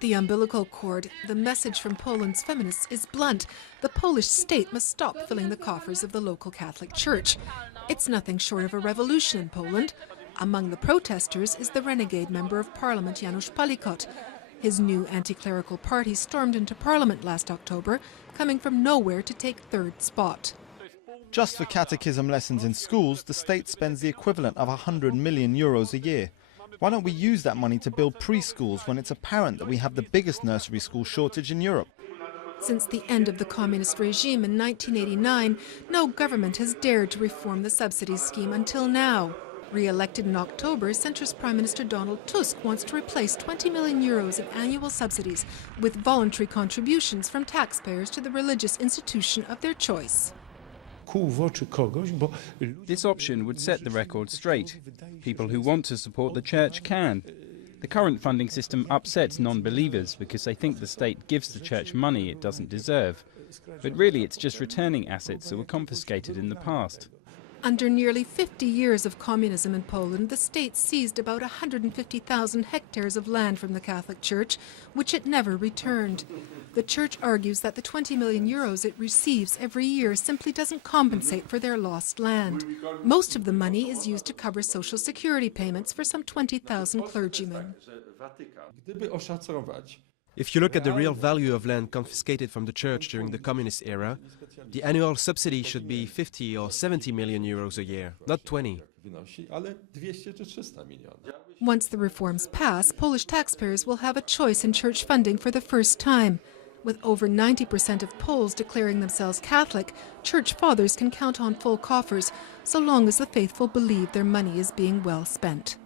The umbilical cord, the message from Poland's feminists, is blunt. The Polish state must stop filling the coffers of the local Catholic Church. It's nothing short of a revolution in Poland. Among the protesters is the renegade Member of Parliament Janusz Palikot. His new anti-clerical party stormed into Parliament last October, coming from nowhere to take third spot. Just for catechism lessons in schools, the state spends the equivalent of €100 million a year. Why don't we use that money to build preschools when it's apparent that we have the biggest nursery school shortage in Europe? Since the end of the communist regime in 1989, no government has dared to reform the subsidies scheme until now. Re-elected in October, centrist Prime Minister Donald Tusk wants to replace €20 million in annual subsidies with voluntary contributions from taxpayers to the religious institution of their choice. This option would set the record straight. People who want to support the church can. The current funding system upsets non-believers because they think the state gives the church money it doesn't deserve. But really it's just returning assets that were confiscated in the past. Under nearly 50 years of communism in Poland, the state seized about 150,000 hectares of land from the Catholic Church, which it never returned. The Church argues that the €20 million it receives every year simply doesn't compensate for their lost land. Most of the money is used to cover social security payments for some 20,000 clergymen. If you look at the real value of land confiscated from the church during the communist era, the annual subsidy should be 50 or 70 million euros a year, not 20. Once the reforms pass, Polish taxpayers will have a choice in church funding for the first time. With over 90% of Poles declaring themselves Catholic, church fathers can count on full coffers, so long as the faithful believe their money is being well spent.